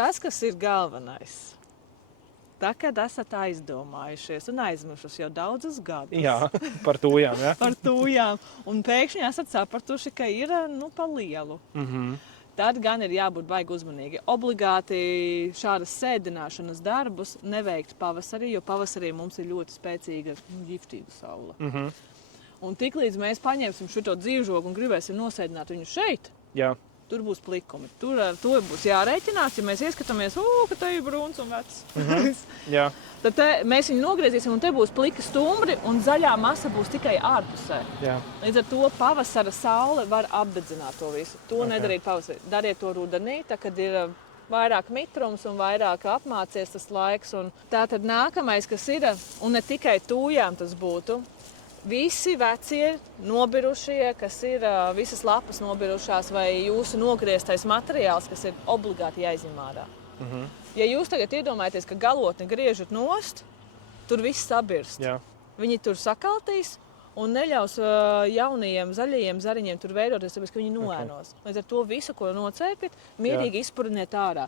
Tas, kas ir galvenais, tā, kad esat aizdomājušies un aizmiršus jau daudzus gadus. Jā, par tūjām, ja? Par tūjām. Un pēkšņi esat sapratuši, ka ir pa lielu. Tad gan ir jābūt baigi uzmanīgi. Obligāti šādas sēdināšanas darbus neveikt pavasarī, jo pavasarī mums ir ļoti spēcīga ģiftīga saule. Un tiklīdz mēs paņemsim šo dzīvžogu un gribēsim nosēdināt viņu šeit, Jā. tur būs plikumi. Tur ar to būs jārēķinās, ja mēs ieskatāmies, ka te ir bruns un vecs. Jā. Tad mēs viņu nogriezīsim, un te būs pliki stumbri, un zaļā masa būs tikai ārpusē. Jā. Līdz ar to pavasara saule var apdedzināt to visu. To nedarīt pavasarī. Dariet to rudenī, tā, kad ir vairāk mitrums un vairāk apmācies tas laiks. Un tā tad nākamais, kas ir, un ne tikai tūjām tas būtu, visi vecie nobirušie, kas ir visas lapas nobirušās vai jūsu nogrieztais materiāls, kas ir obligāti jāizņem ārā. Ja jūs tagad iedomājaties, ka galotni griežat nost, tur viss sabirst. Jā. Viņi tur sakaltīs un neļaus jaunajiem zaļajiem zariņiem tur veidoties, tāpēc, ka viņi noēnos. Līdz ar to visu, ko nocērpjat, mierīgi izpuriniet ārā.